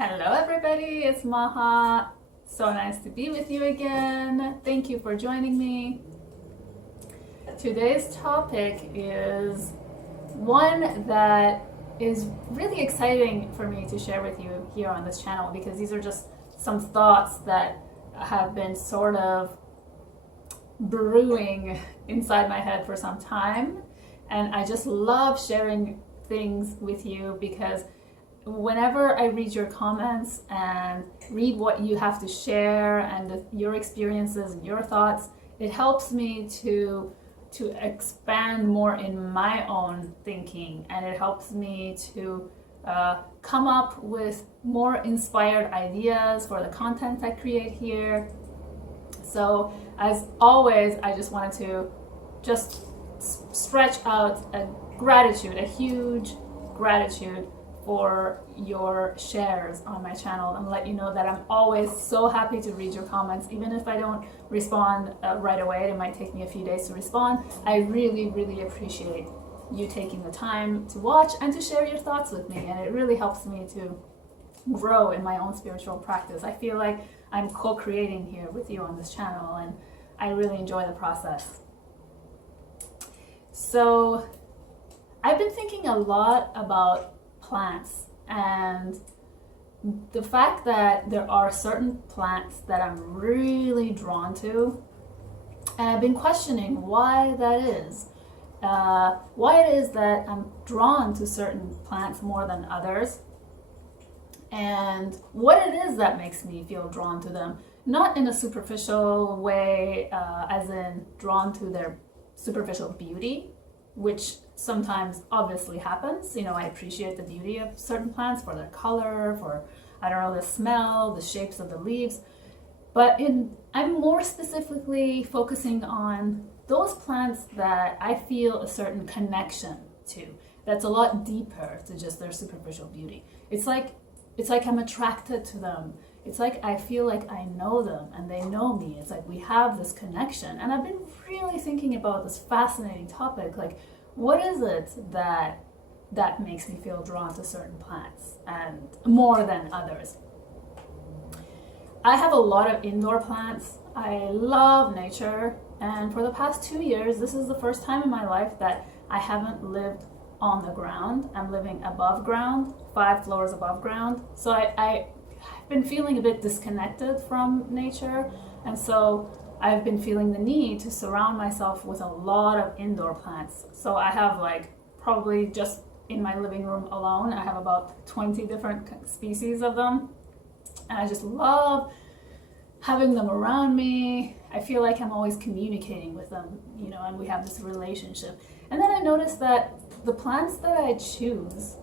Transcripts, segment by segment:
Hello everybody, it's Maha. So nice to be with you again. Thank you for joining me. Today's topic is one that is really exciting for me to share with you here on this channel because these are just some thoughts that have been sort of brewing inside my head for some time. And I just love sharing things with you because whenever I read your comments and read what you have to share and your experiences and your thoughts, it helps me to expand more in my own thinking, and it helps me to come up with more inspired ideas for the content I create here. So as always, I just wanted to just stretch out a huge gratitude for your shares on my channel and let you know that I'm always so happy to read your comments. Even if I don't respond right away, it might take me a few days to respond. I really appreciate you taking the time to watch and to share your thoughts with me, and it really helps me to grow in my own spiritual practice. I feel like I'm co-creating here with you on this channel, and I really enjoy the process. So I've been thinking a lot about plants and the fact that there are certain plants that I'm really drawn to, and I've been questioning why that is. Why it is that I'm drawn to certain plants more than others, and what it is that makes me feel drawn to them. Not in a superficial way, as in drawn to their superficial beauty, which sometimes obviously happens. You know, I appreciate the beauty of certain plants for their color, for, I don't know, the smell, the shapes of the leaves. But I'm more specifically focusing on those plants that I feel a certain connection to, that's a lot deeper to just their superficial beauty. It's like I'm attracted to them. It's like I feel like I know them and they know me. It's like we have this connection. And I've been really thinking about this fascinating topic, like what is it that makes me feel drawn to certain plants and more than others? I have a lot of indoor plants. I love nature, and for the past 2 years, this is the first time in my life that I haven't lived on the ground. I'm living above ground, 5 floors above ground. So I've been feeling a bit disconnected from nature, and so I've been feeling the need to surround myself with a lot of indoor plants. So I have like probably just in my living room alone, I have about 20 different species of them. And I just love having them around me. I feel like I'm always communicating with them, you know, and we have this relationship. And then I noticed that the plants that I choose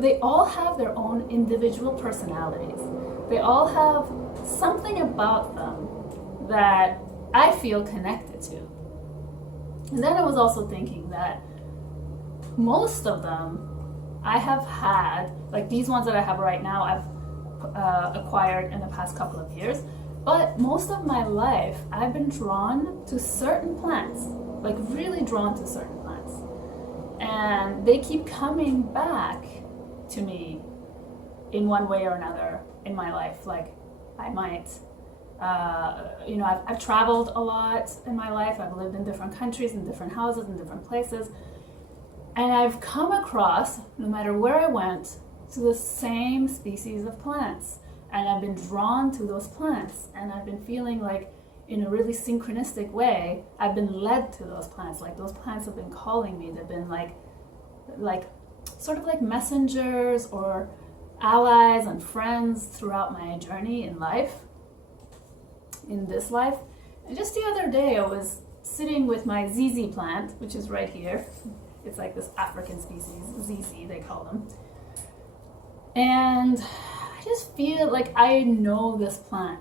they all have their own individual personalities. They all have something about them that I feel connected to. And then I was also thinking that most of them I have had, like these ones that I have right now, I've acquired in the past couple of years, but most of my life I've been drawn to certain plants, like really drawn to certain plants. And they keep coming back to me in one way or another in my life. Like I might you know, I've traveled a lot in my life. I've lived in different countries, in different houses, in different places. And I've come across, no matter where I went, to the same species of plants. And I've been drawn to those plants. And I've been feeling like, in a really synchronistic way, I've been led to those plants. Like those plants have been calling me. They've been like sort of like messengers or allies and friends throughout my journey in life. In this life. And just the other day I was sitting with my ZZ plant, which is right here. It's like this African species, ZZ they call them. And I just feel like I know this plant.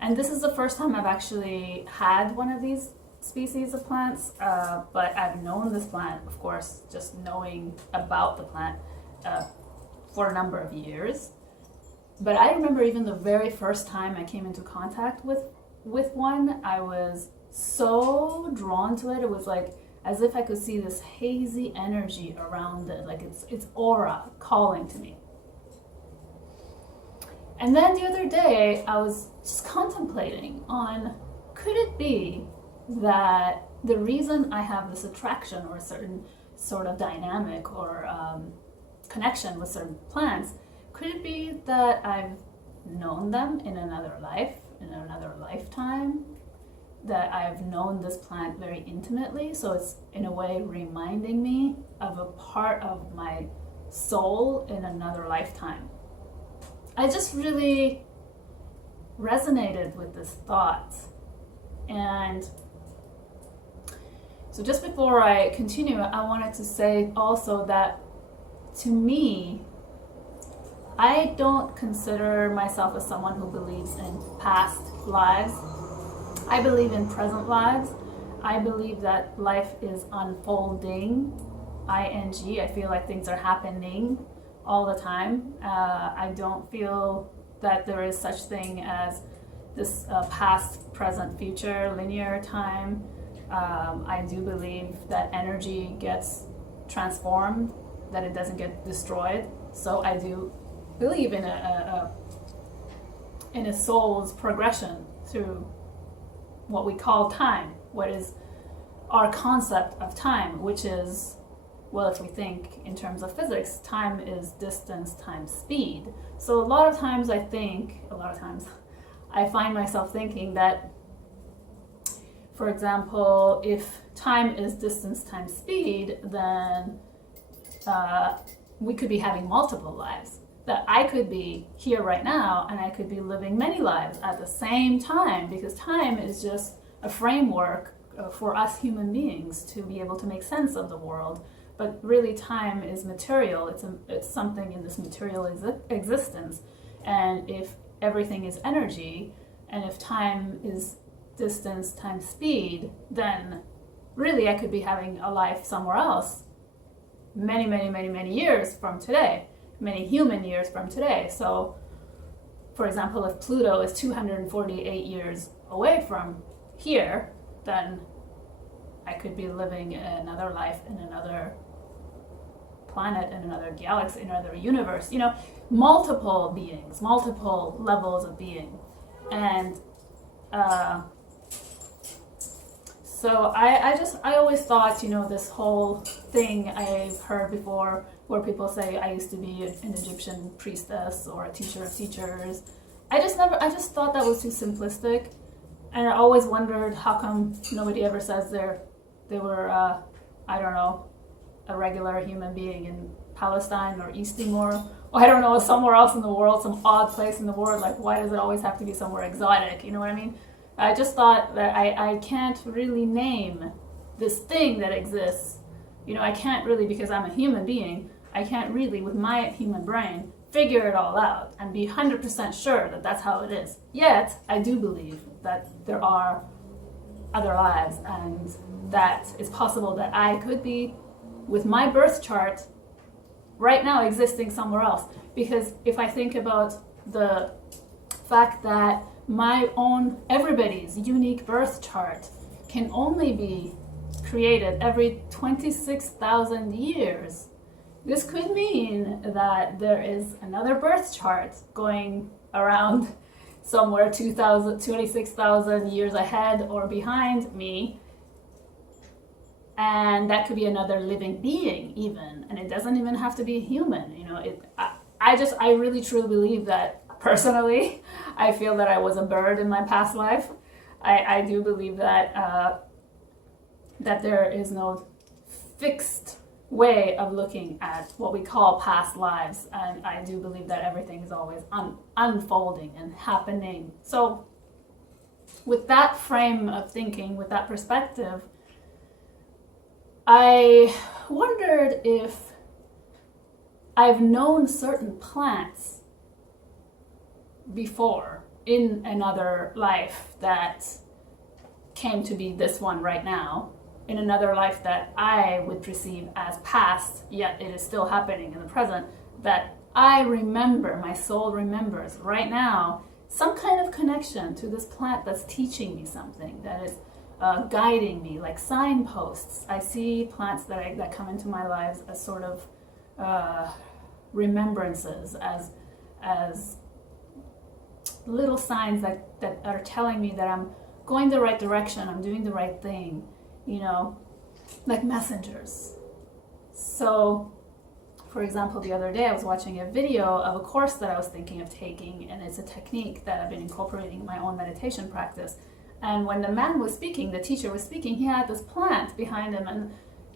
And this is the first time I've actually had one of these species of plants, but I've known this plant, of course, just knowing about the plant for a number of years. But I remember even the very first time I came into contact with one, I was so drawn to it. It was like as if I could see this hazy energy around it, like its aura calling to me. And then the other day, I was just contemplating on, could it be that the reason I have this attraction or a certain sort of dynamic or connection with certain plants, could it be that I've known them in another life, in another lifetime, that I've known this plant very intimately, so it's in a way reminding me of a part of my soul in another lifetime? I just really resonated with this thought. And so just before I continue, I wanted to say also that to me, I don't consider myself as someone who believes in past lives. I believe in present lives. I believe that life is unfolding, ing. I feel like things are happening all the time. I don't feel that there is such thing as this past, present, future, linear time. I do believe that energy gets transformed, that it doesn't get destroyed. So I do believe in a soul's progression through what we call time, what is our concept of time, which is, well, if we think in terms of physics, time is distance times speed. So a lot of times I find myself thinking that, for example, if time is distance times speed, then we could be having multiple lives. That I could be here right now and I could be living many lives at the same time, because time is just a framework for us human beings to be able to make sense of the world. But really time is material. It's something in this material existence. And if everything is energy, and if time is distance times speed, then really I could be having a life somewhere else many, many, many, many years from today, many human years from today. So, for example, if Pluto is 248 years away from here, then I could be living another life in another planet, in another galaxy, in another universe, multiple beings, multiple levels of being. And so I always thought, this whole thing I've heard before where people say I used to be an Egyptian priestess or a teacher of teachers. I just thought that was too simplistic. And I always wondered how come nobody ever says they were, a regular human being in Palestine or East Timor, or I don't know, somewhere else in the world, some odd place in the world. Like, why does it always have to be somewhere exotic? You know what I mean? I just thought that I can't really name this thing that exists. I can't really, because I'm a human being, I can't really, with my human brain, figure it all out and be 100% sure that that's how it is. Yet, I do believe that there are other lives and that it's possible that I could be, with my birth chart, right now existing somewhere else. Because if I think about the fact that everybody's unique birth chart can only be created every 26,000 years, this could mean that there is another birth chart going around somewhere 26,000 years ahead or behind me, and that could be another living being even, and it doesn't even have to be a human. I really truly believe that. Personally, I feel that I was a bird in my past life. I do believe that that there is no fixed way of looking at what we call past lives, and I do believe that everything is always unfolding and happening. So with that frame of thinking, with that perspective, I wondered if I've known certain plants before in another life that came to be this one right now, in another life that I would perceive as past, yet it is still happening in the present, that I remember, my soul remembers right now some kind of connection to this plant that's teaching me something, that is guiding me, like signposts. I see plants that come into my lives as sort of remembrances, as little signs that are telling me that I'm going the right direction, I'm doing the right thing, you know, like messengers. So, for example, the other day I was watching a video of a course that I was thinking of taking, and it's a technique that I've been incorporating in my own meditation practice. And when the man was speaking, the teacher was speaking, he had this plant behind him, and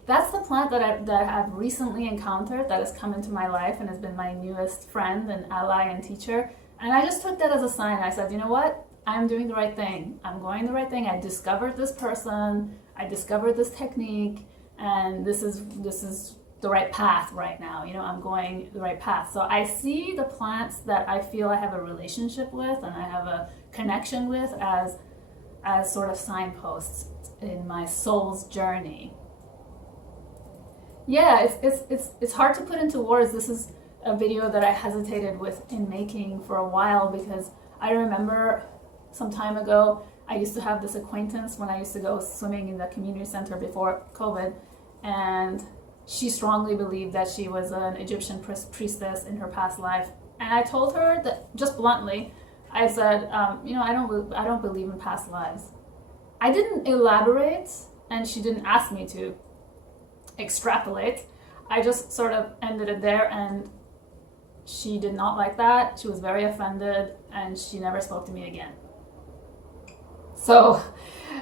that's the plant that I've recently encountered, that has come into my life and has been my newest friend and ally and teacher. And I just took that as a sign. I said, you know what? I'm doing the right thing. I'm going the right thing. I discovered this person. I discovered this technique, and this is the right path right now. You know, I'm going the right path. So I see the plants that I feel I have a relationship with and I have a connection with as sort of signposts in my soul's journey. Yeah, it's hard to put into words. This is a video that I hesitated with in making for a while, because I remember some time ago I used to have this acquaintance when I used to go swimming in the community center before COVID, and she strongly believed that she was an Egyptian priestess in her past life. And I told her that, just bluntly, I said, you know, I don't believe in past lives. I didn't elaborate, and she didn't ask me to extrapolate. I just sort of ended it there, and she did not like that. She was very offended, and she never spoke to me again. So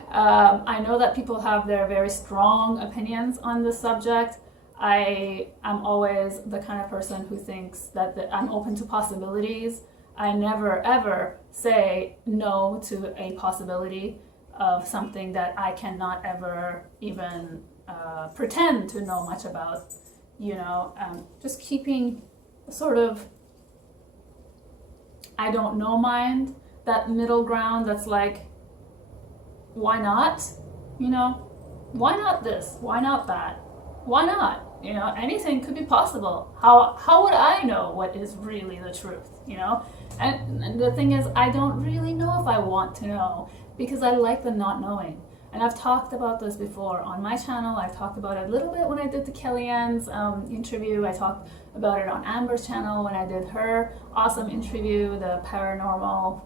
I know that people have their very strong opinions on this subject. I am always the kind of person who thinks that I'm open to possibilities. I never ever say no to a possibility of something that I cannot ever even pretend to know much about. You know, just keeping sort of, I don't know mind, that middle ground that's like, why not? You know, why not this? Why not that? Why not? You know, anything could be possible. How would I know what is really the truth? You know, and the thing is, I don't really know if I want to know, because I like the not knowing. And I've talked about this before on my channel. I've talked about it a little bit when I did the Kellyanne's interview. I talked about it on Amber's channel when I did her awesome interview, the paranormal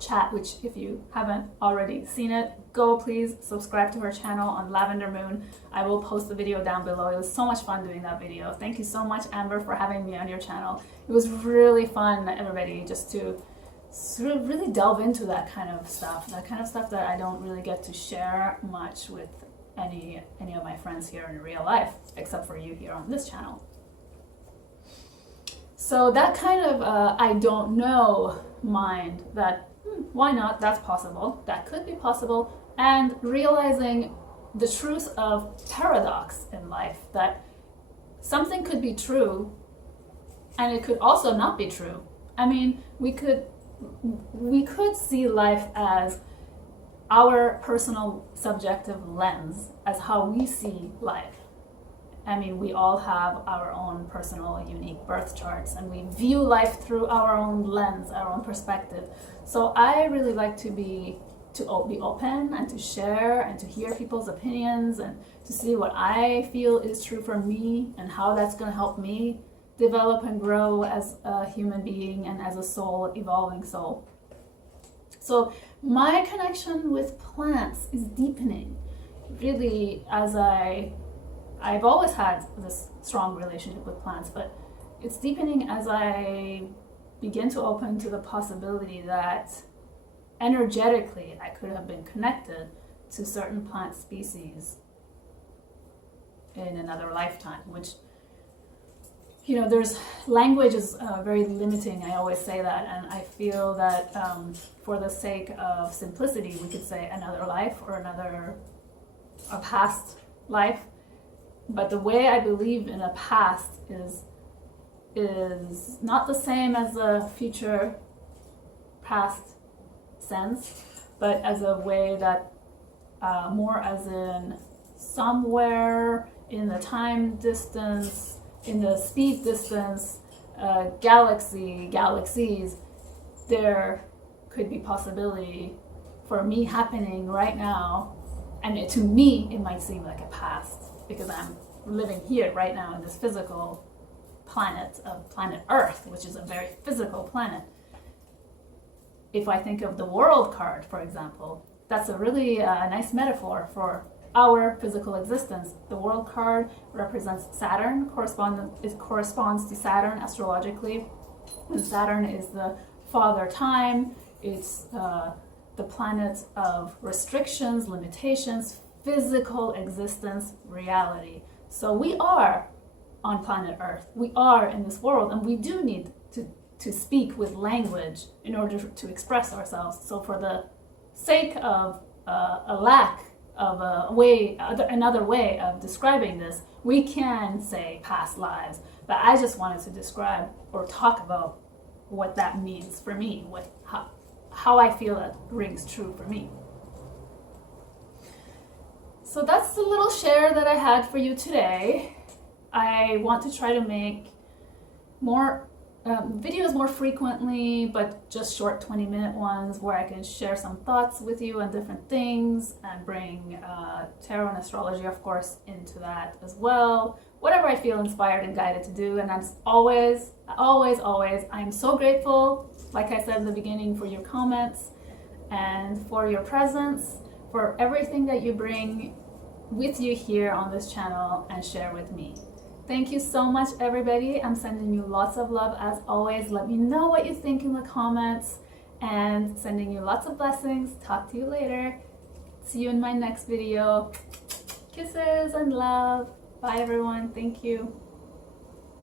chat, which if you haven't already seen it, go please subscribe to her channel on Lavender Moon. I will post the video down below. It was so much fun doing that video. Thank you so much, Amber, for having me on your channel. It was really fun, everybody, just to sort of really delve into that kind of stuff that I don't really get to share much with any of my friends here in real life, except for you here on this channel. So that kind of I don't know mind, that why not, that's possible, that could be possible, and realizing the truth of paradox in life, that something could be true and it could also not be true. I mean, we could see life as our personal subjective lens, as how we see life. I mean, we all have our own personal unique birth charts, and we view life through our own lens, our own perspective. So I really like to be open and to share and to hear people's opinions and to see what I feel is true for me and how that's going to help me develop and grow as a human being and as a soul, evolving soul. So my connection with plants is deepening, really, as I've always had this strong relationship with plants, but it's deepening as I begin to open to the possibility that energetically I could have been connected to certain plant species in another lifetime, which, you know, there's language is very limiting. I always say that, and I feel that for the sake of simplicity, we could say another life or a past life. But the way I believe in a past is not the same as a future past sense, but as a way that more as in somewhere in the time distance, in the speed distance, galaxies, there could be possibility for me happening right now. And to me, it might seem like a past, because I'm living here right now in this physical planet Earth, which is a very physical planet. if I think of the world card, for example, that's a really nice metaphor for our physical existence. The world card represents Saturn, it corresponds to Saturn astrologically. And Saturn is the father time, it's the planet of restrictions, limitations, physical existence, reality. So we are on planet Earth. We are in this world, and we do need to speak with language in order to express ourselves. So for the sake of a lack of another way of describing this, we can say past lives. But I just wanted to describe or talk about what that means for me, how I feel that rings true for me. So that's the little share that I had for you today. I want to try to make more videos more frequently, but just short 20-minute ones where I can share some thoughts with you on different things and bring tarot and astrology, of course, into that as well. Whatever I feel inspired and guided to do. And as always, I'm so grateful, like I said in the beginning, for your comments and for your presence, for everything that you bring with you here on this channel and share with me. Thank you so much, everybody. I'm sending you lots of love as always. Let me know what you think in the comments, and sending you lots of blessings. Talk to you later. See you in my next video. Kisses and love. Bye, everyone. Thank you.